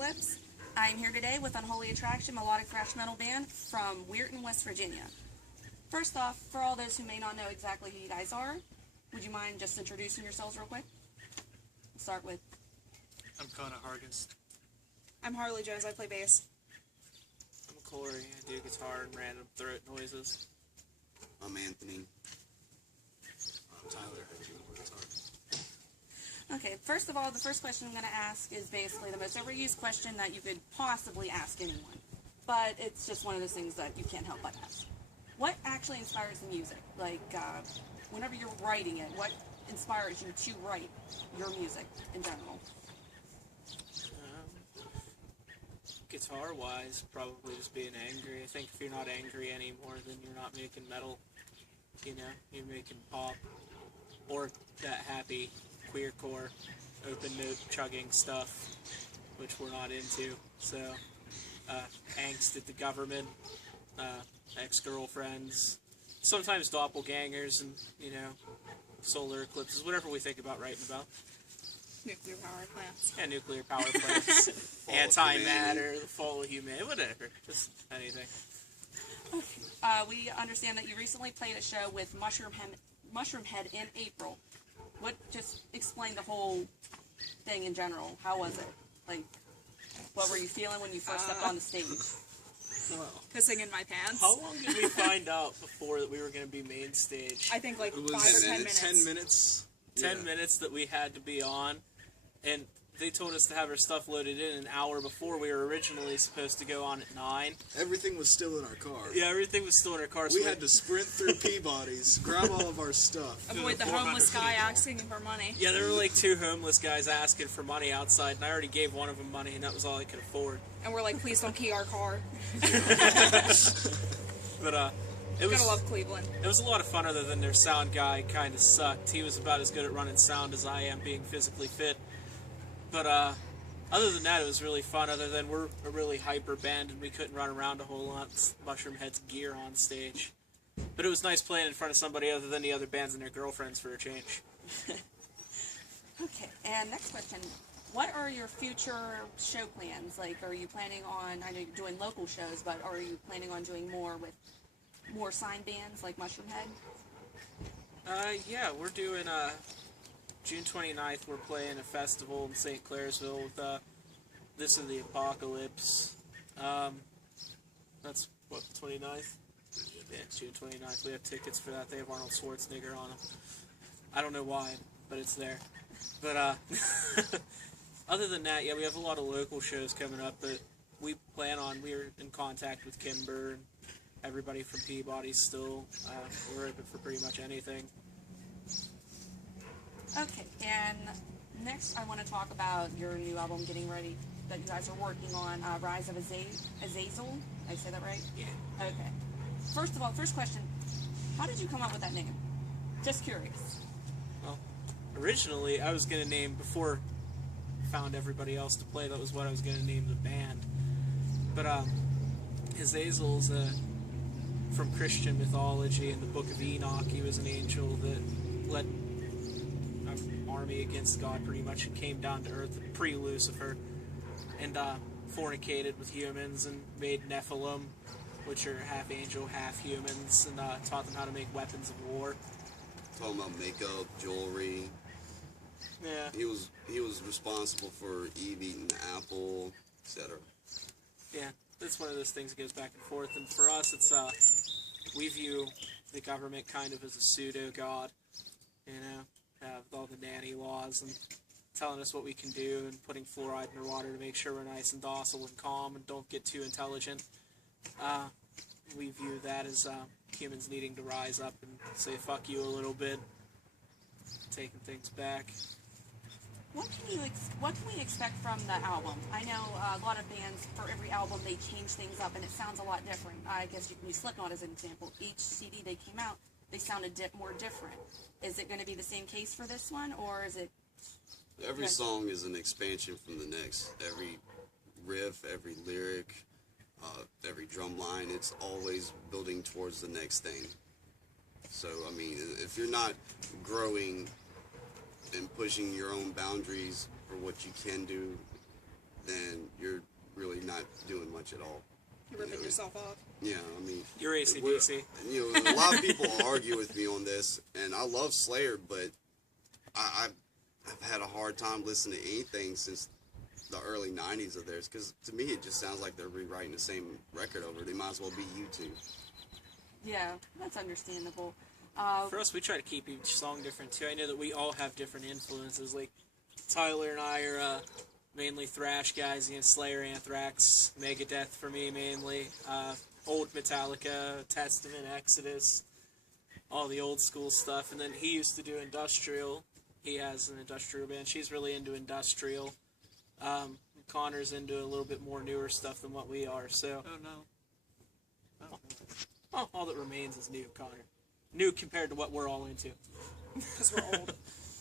Apocalypse. I'm here today with Unholy Attraction, melodic thrash metal band from Weirton, West Virginia. First off, for all those who may not know exactly who you guys are, would you mind just introducing yourselves real quick? We'll start with... I'm Connor Hargis. I'm Harley Jones, I play bass. I'm Corey, I do guitar and random throat noises. I'm Anthony. I'm Tyler, I do guitar. Okay, first of all, the first question I'm going to ask is basically the most overused question that you could possibly ask anyone. But it's just one of those things that you can't help but ask. What actually inspires the music? Like, whenever you're writing it, what inspires you to write your music in general? Guitar-wise, probably just being angry. I think if you're not angry anymore, then you're not making metal. You know, you're making pop. Or that happy queercore, open note chugging stuff, which we're not into. So, angst at the government, ex-girlfriends, sometimes doppelgangers, and, you know, solar eclipses, whatever we think about writing about. Nuclear power plants. Yeah, nuclear power plants, antimatter, the fall of humanity, whatever, just anything. We understand that you recently played a show with Mushroomhead in April. Just explain the whole thing in general. How was it? Like, what were you feeling when you first stepped on the stage? Well, Pissing in my pants. how long did we find out before that we were going to be main stage? I think like It was 5 or 10 minutes. 10 minutes. 10 minutes that we had to be on, and they told us to have our stuff loaded in an hour before. We were originally supposed to go on at 9. Everything was still in our car. Yeah, everything was still in our car. So We had to sprint through Peabody's, grab all of our stuff. Avoid the homeless guy asking for money. Yeah, there were like 2 homeless guys asking for money outside, and I already gave one of them money, and that was all I could afford. And we're like, please don't key our car. But, it was, Gotta love Cleveland. it was a lot of fun other than their sound guy kind of sucked. He was about as good at running sound as I am being physically fit. But, other than that, it was really fun, other than we're a really hyper band and we couldn't run around a whole lot with Mushroomhead's gear on stage. But it was nice playing in front of somebody other than the other bands and their girlfriends for a change. Okay, and next question. What are your future show plans? Like, are you planning on, I know you're doing local shows, but are you planning on doing more with more signed bands like Mushroomhead? Yeah, we're doing, June 29th, we're playing a festival in St. Clairsville with, This is the Apocalypse. That's, what, the 29th? Yeah, it's June 29th. We have tickets for that. They have Arnold Schwarzenegger on them. I don't know why, but it's there. But, other than that, yeah, we have a lot of local shows coming up, but we're in contact with Kimber and everybody from Peabody still. We're open for pretty much anything. Okay, and next I want to talk about your new album getting ready that you guys are working on, Rise of Azazel. I say that right? Yeah. Okay. First of all, first question, how did you come up with that name? Just curious. Well, originally I was going to name, before I found everybody else to play, that was what I was going to name the band. But Azazel's from Christian mythology. In the Book of Enoch, he was an angel that led an army against God pretty much and came down to earth pre-Lucifer and fornicated with humans and made Nephilim, which are half angel, half humans, and taught them how to make weapons of war. Talking about makeup, jewelry. Yeah. He was responsible for Eve eating the apple, etc. Yeah, it's one of those things that goes back and forth, and for us, it's, we view the government kind of as a pseudo-god, you know, with all the nanny laws and telling us what we can do and putting fluoride in our water to make sure we're nice and docile and calm and don't get too intelligent. We view that as humans needing to rise up and say fuck you a little bit, taking things back. What can we expect from the album? I know a lot of bands, for every album, they change things up, and it sounds a lot different. I guess you can use Slipknot as an example. Each CD they came out, they sounded more different. Is it going to be the same case for this one, or is it... Every song is an expansion from the next. Every riff, every lyric, every drum line, it's always building towards the next thing. So, I mean, if you're not growing and pushing your own boundaries for what you can do, then you're doing much at all. You're ripping yourself off. Yeah, I mean, You're AC/DC. you know, a lot of people argue with me on this, and I love Slayer, but I've had a hard time listening to anything since the early 90s of theirs, because to me it just sounds like they're rewriting the same record over. They might as well be YouTube. Yeah, that's understandable. For us, we try to keep each song different too. I know that we all have different influences. Like Tyler and I are mainly thrash guys, you know, Slayer, Anthrax, Megadeth for me mainly, old Metallica, Testament, Exodus, all the old school stuff. And then he used to do industrial. He has an industrial band. She's really into industrial. Connor's into a little bit more newer stuff than what we are. So, Oh no. well, all that remains is new, Connor. New compared to what we're all into. Because we're old.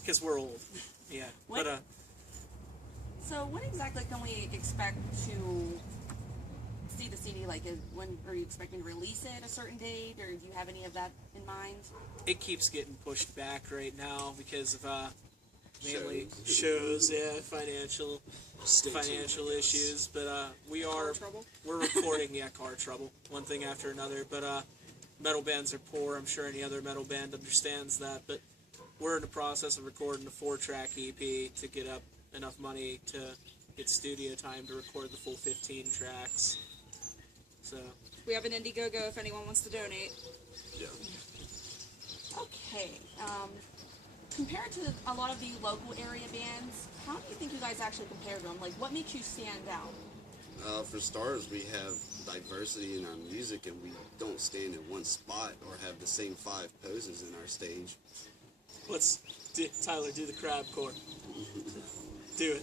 Because we're old. Yeah. What? But, So when exactly can we expect to see the CD? Like, when are you expecting to release it at a certain date, or do you have any of that in mind? it keeps getting pushed back right now because of mainly shows, yeah, financial issues. But Car trouble. we're recording, yeah, car trouble, one thing after another. But metal bands are poor. I'm sure any other metal band understands that. But we're in the process of recording a 4-track EP to get up enough money to get studio time to record the full 15 tracks. So We have an Indiegogo if anyone wants to donate. Yeah. Okay. Compared to a lot of the local area bands, how do you think you guys actually compare to them? Like, what makes you stand out? For starters, we have diversity in our music, and we don't stand in one spot or have the same 5 poses in our stage. Tyler, do the crab core. Do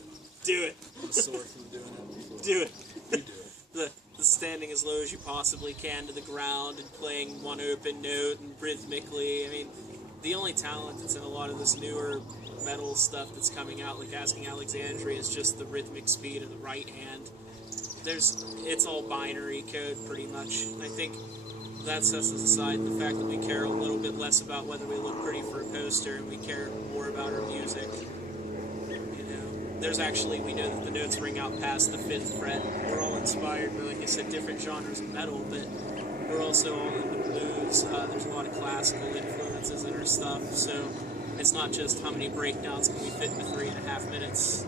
it. I'm sore from doing it. Do it. You do it. The standing as low as you possibly can to the ground and playing one open note and rhythmically. I mean, the only talent that's in a lot of this newer metal stuff that's coming out, like Asking Alexandria, is just the rhythmic speed of the right hand. It's all binary code pretty much. I think that sets us aside the fact that we care a little bit less about whether we look pretty for a poster and we care more about our music. There's actually, we know that the notes ring out past the 5th fret. We're all inspired by, like I said, different genres of metal, but we're also all into blues. There's a lot of classical influences in our stuff, so it's not just how many breakdowns can we fit into 3.5 minutes.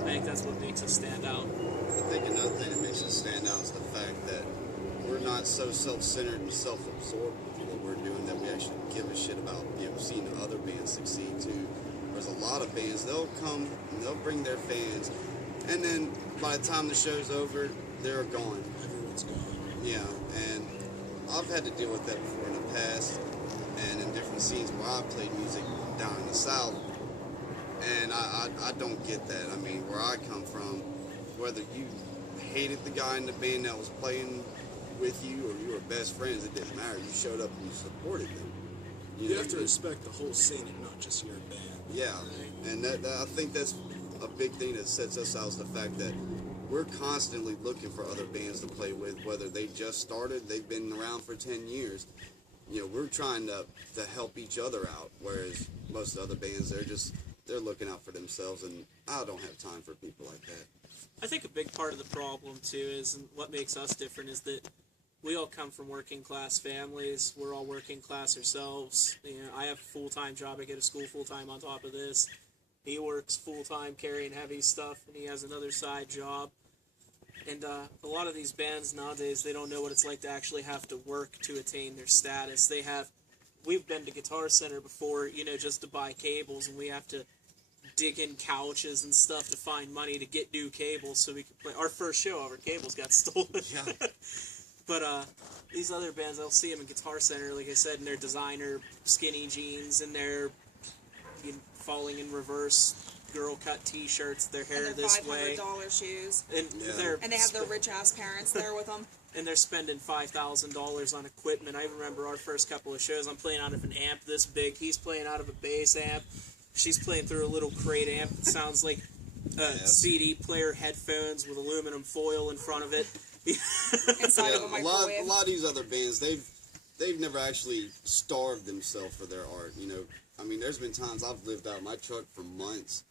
I think that's what makes us stand out. I think another thing that makes us stand out is the fact that we're not so self-centered and self-absorbed with what we're doing that we actually give a shit about, seeing other bands succeed too. There's a lot of bands, they'll come and they'll bring their fans, and then by the time the show's over, they're gone. Everyone's gone. Yeah, and I've had to deal with that before in the past, and in different scenes where I played music down in the South, and I don't get that. I mean, where I come from, whether you hated the guy in the band that was playing with you or you were best friends, it didn't matter. You showed up and you supported them. You have to respect the whole scene and not just your band. Yeah, and that I think that's a big thing that sets us out, is the fact that we're constantly looking for other bands to play with, whether they just started, they've been around for 10 years. We're trying to help each other out, whereas most of the other bands, they're looking out for themselves, and I don't have time for people like that. I think a big part of the problem, too, is, and what makes us different, is that we all come from working class families. We're all working class ourselves. I have a full-time job. I go to school full-time on top of this. He works full-time carrying heavy stuff, and he has another side job. And a lot of these bands nowadays, they don't know what it's like to actually have to work to attain their status. We've been to Guitar Center before, just to buy cables, and we have to dig in couches and stuff to find money to get new cables so we can play. Our first show, our cables got stolen. Yeah. But these other bands, I'll see them in Guitar Center, like I said, in their designer skinny jeans and their falling in reverse girl cut T-shirts, their hair And their this way, $500 shoes. and And they have their rich ass parents there with them. and they're spending $5,000 on equipment. I remember our first couple of shows. I'm playing out of an amp this big. He's playing out of a bass amp. She's playing through a little crate amp that sounds like CD player headphones with aluminum foil in front of it. Inside of a A microwave. lot of these other bands, they've never actually starved themselves for their art. I mean, there's been times I've lived out my truck for months,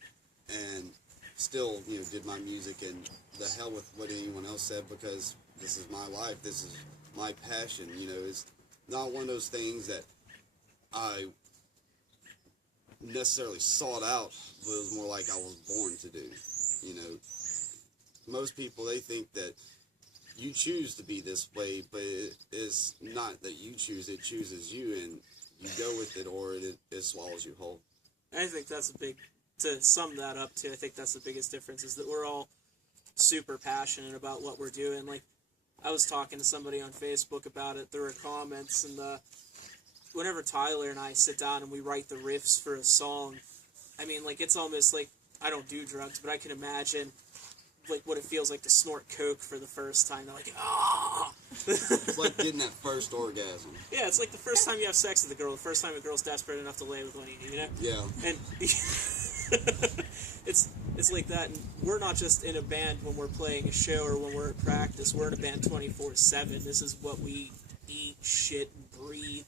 and still, did my music, and the hell with what anyone else said, because this is my life, this is my passion. It's not one of those things that I necessarily sought out, but it was more like I was born to do. Most people, they think that you choose to be this way, but it's not that you choose, it chooses you, and you go with it, or it swallows you whole. I think that's to sum that up too, I think that's the biggest difference, is that we're all super passionate about what we're doing. Like, I was talking to somebody on Facebook about it, there were comments, and whenever Tyler and I sit down and we write the riffs for a song, I mean, like, it's almost like, I don't do drugs, but I can imagine, like, what it feels like to snort coke for the first time. They're like, ah! It's like getting that first orgasm. Yeah, it's like the first time you have sex with a girl, the first time a girl's desperate enough to lay with one of you, Yeah. And it's like that, and we're not just in a band when we're playing a show or when we're at practice, we're in a band 24/7. This is what we eat, shit, and breathe,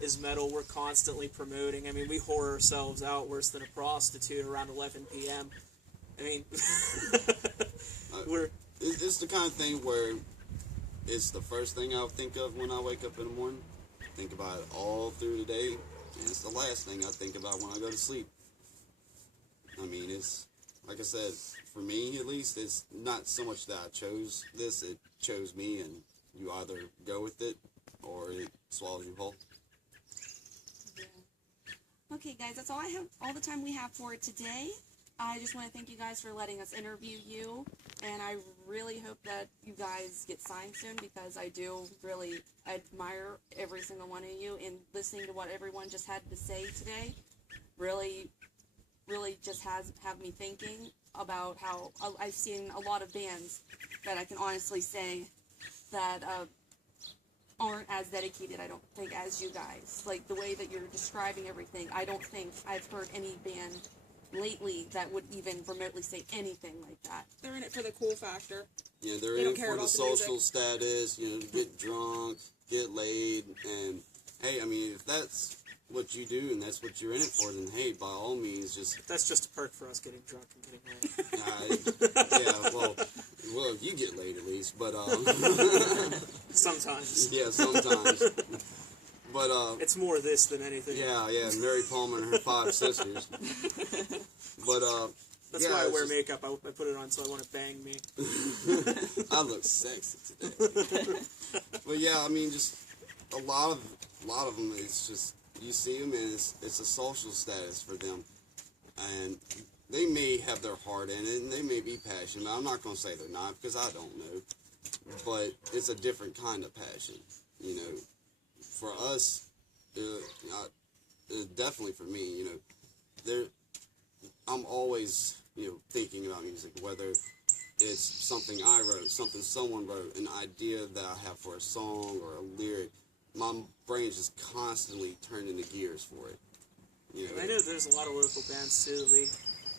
is metal. We're constantly promoting. I mean, we whore ourselves out worse than a prostitute around 11 p.m. I mean, It's the kind of thing where it's the first thing I'll think of when I wake up in the morning. Think about it all through the day, and it's the last thing I think about when I go to sleep. I mean, it's, like I said, for me at least, it's not so much that I chose this, it chose me, and you either go with it, or it swallows you whole. Yeah. Okay, guys, that's all the time we have for today. I just want to thank you guys for letting us interview you, and I really hope that you guys get signed soon, because I do really admire every single one of you, and listening to what everyone just had to say today really just have me thinking about how I've seen a lot of bands that I can honestly say that aren't as dedicated, I don't think, as you guys. Like, the way that you're describing everything, I don't think I've heard any band lately that would even remotely say anything like that. They're in it for the cool factor. Yeah, they're They in don't care for the about the social music. status, get drunk, get laid, and hey, I mean, if that's what you do and that's what you're in it for, then hey, by all means, just... that's just a perk for us, getting drunk and getting laid. Yeah, well, you get laid at least, but Sometimes. yeah, sometimes. But It's more this than anything. yeah, Mary Palmer and her 5 sisters. But That's yeah, why I it's wear just- makeup. I put it on so I want to bang me. I look sexy today. But yeah, I mean, just a lot of them. It's just, you see them, and it's a social status for them, and they may have their heart in it, and they may be passionate. I'm not going to say they're not, because I don't know. But it's a different kind of passion, For us, definitely for me, I'm always, thinking about music, whether it's something I wrote, something someone wrote, an idea that I have for a song or a lyric. My brain's just constantly turning the gears for it. I know there's a lot of local bands too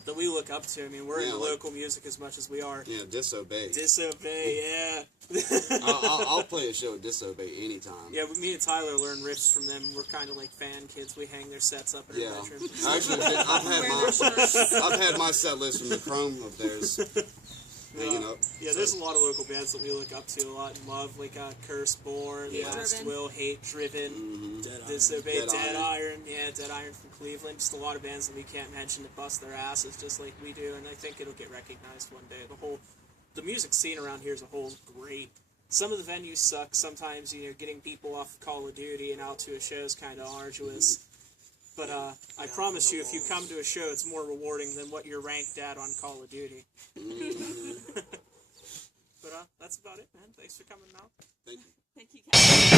that we look up to. I mean, we're into local music as much as we are. Yeah, Disobey. Disobey, yeah. I'll play a show at Disobey anytime. Yeah, me and Tyler learn riffs from them. We're kind of like fan kids. We hang their sets up in our bedroom. Actually, I've had my set list from the Chrome of theirs hanging up. Yeah, there's a lot of local bands that we look up to a lot and love, like Curse Born, Last Driven. Will, Hate Driven, Mm-hmm. Disobey, Dead Iron, Dead Iron from Cleveland. Just a lot of bands that we can't mention that bust their asses just like we do, and I think it'll get recognized one day. The music scene around here as a whole is great. Some of the venues suck. Sometimes, getting people off of Call of Duty and out to a show is kind of arduous. But I promise you, if you come to a show, it's more rewarding than what you're ranked at on Call of Duty. Mm-hmm. But that's about it, man. Thanks for coming out. Thank you. Thank you, guys.